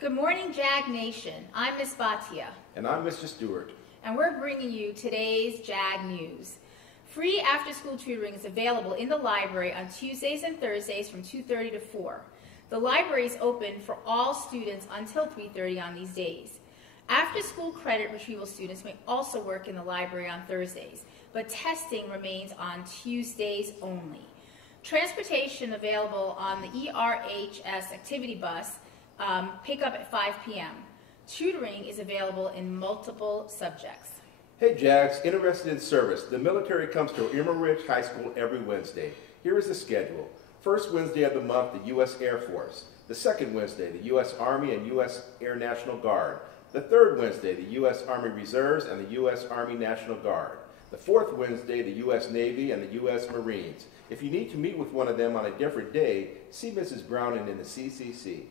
Good morning, JAG Nation. I'm Ms. Bhatia. And I'm Mr. Stewart. And we're bringing you today's JAG News. Free after-school tutoring is available in the library on Tuesdays and Thursdays from 2:30 to 4. The library is open for all students until 3:30 on these days. After-school credit retrieval students may also work in the library on Thursdays, but testing remains on Tuesdays only. Transportation available on the ERHS activity bus, pick up at 5 p.m. Tutoring is available in multiple subjects. Hey JAGs, interested in service. The military comes to Emerald Ridge High School every Wednesday. Here is the schedule. First Wednesday of the month, the U.S. Air Force. The second Wednesday, the U.S. Army and U.S. Air National Guard. The third Wednesday, the U.S. Army Reserves and the U.S. Army National Guard. The fourth Wednesday, the U.S. Navy and the U.S. Marines. If you need to meet with one of them on a different day, see Mrs. Browning in the CCC.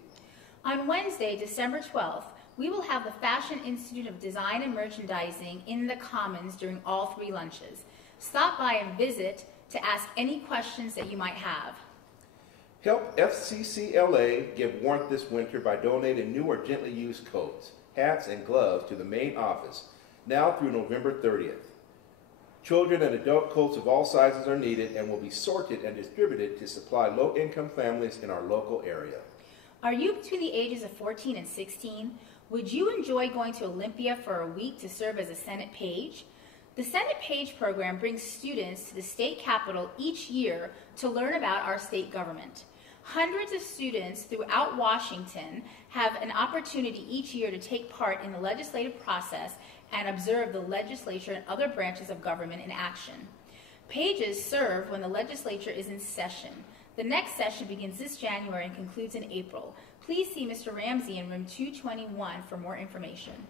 On Wednesday, December 12th, we will have the Fashion Institute of Design and Merchandising in the Commons during all 3 lunches. Stop by and visit to ask any questions that you might have. Help FCCLA give warmth this winter by donating new or gently used coats, hats, and gloves to the main office, now through November 30th. Children and adult coats of all sizes are needed and will be sorted and distributed to supply low-income families in our local area. Are you between the ages of 14 and 16? Would you enjoy going to Olympia for a week to serve as a Senate page? The Senate Page program brings students to the state capitol each year to learn about our state government. Hundreds of students throughout Washington have an opportunity each year to take part in the legislative process and observe the legislature and other branches of government in action. Pages serve when the legislature is in session. The next session begins this January and concludes in April. Please see Mr. Ramsey in room 221 for more information.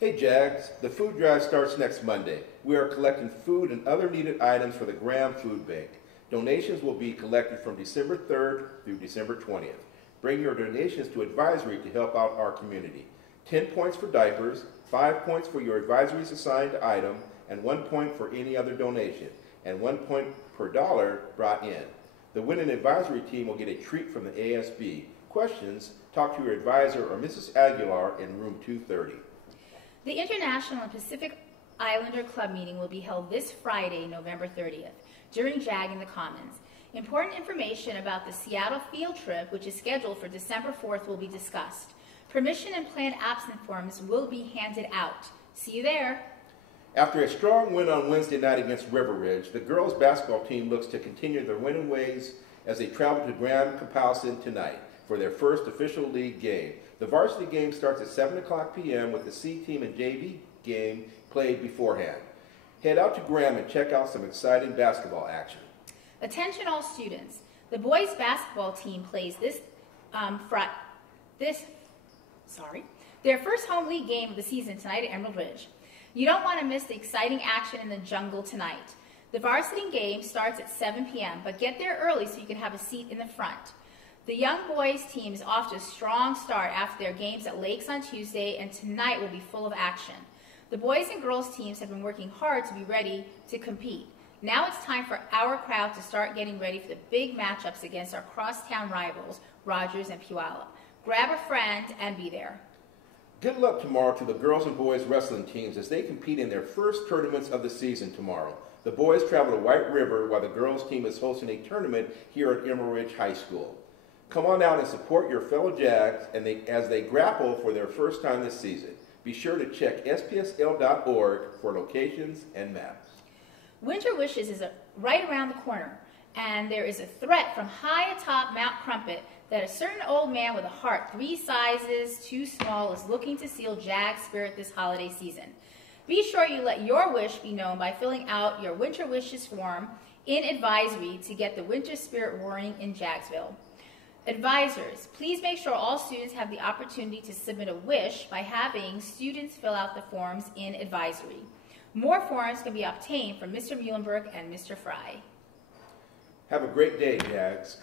Hey JAGs, the food drive starts next Monday. We are collecting food and other needed items for the Graham Food Bank. Donations will be collected from December 3rd through December 20th. Bring your donations to advisory to help out our community. 10 points for diapers, 5 points for your advisories assigned item, and 1 point for any other donation, and 1 point per dollar brought in. The winning advisory team will get a treat from the ASB. Questions? Talk to your advisor or Mrs. Aguilar in room 230. The International and Pacific Islander Club meeting will be held this Friday, November 30th, during JAG in the Commons. Important information about the Seattle field trip, which is scheduled for December 4th, will be discussed. Permission and planned absence forms will be handed out. See you there. After a strong win on Wednesday night against River Ridge, the girls basketball team looks to continue their winning ways as they travel to Grand Compalson tonight for their first official league game. The varsity game starts at 7 o'clock p.m. with the C team and JV game played beforehand. Head out to Graham and check out some exciting basketball action. Attention all students. The boys basketball team plays their first home league game of the season tonight at Emerald Ridge. You don't want to miss the exciting action in the jungle tonight. The varsity game starts at 7 p.m., but get there early so you can have a seat in the front. The young boys team is off to a strong start after their games at Lakes on Tuesday, and tonight will be full of action. The boys and girls teams have been working hard to be ready to compete. Now it's time for our crowd to start getting ready for the big matchups against our crosstown rivals, Rogers and Puyallup. Grab a friend and be there. Good luck tomorrow to the girls and boys wrestling teams as they compete in their first tournaments of the season tomorrow. The boys travel to White River while the girls team is hosting a tournament here at Emerald Ridge High School. Come on out and support your fellow JAGs as they grapple for their first time this season. Be sure to check spsl.org for locations and maps. Winter Wishes is right around the corner, and there is a threat from high atop Mount Crumpet that a certain old man with a heart 3 sizes too small is looking to steal JAG spirit this holiday season. Be sure you let your wish be known by filling out your Winter Wishes form in advisory to get the winter spirit roaring in Jagsville. Advisors, please make sure all students have the opportunity to submit a wish by having students fill out the forms in advisory. More forms can be obtained from Mr. Muhlenberg and Mr. Fry. Have a great day, JAGs.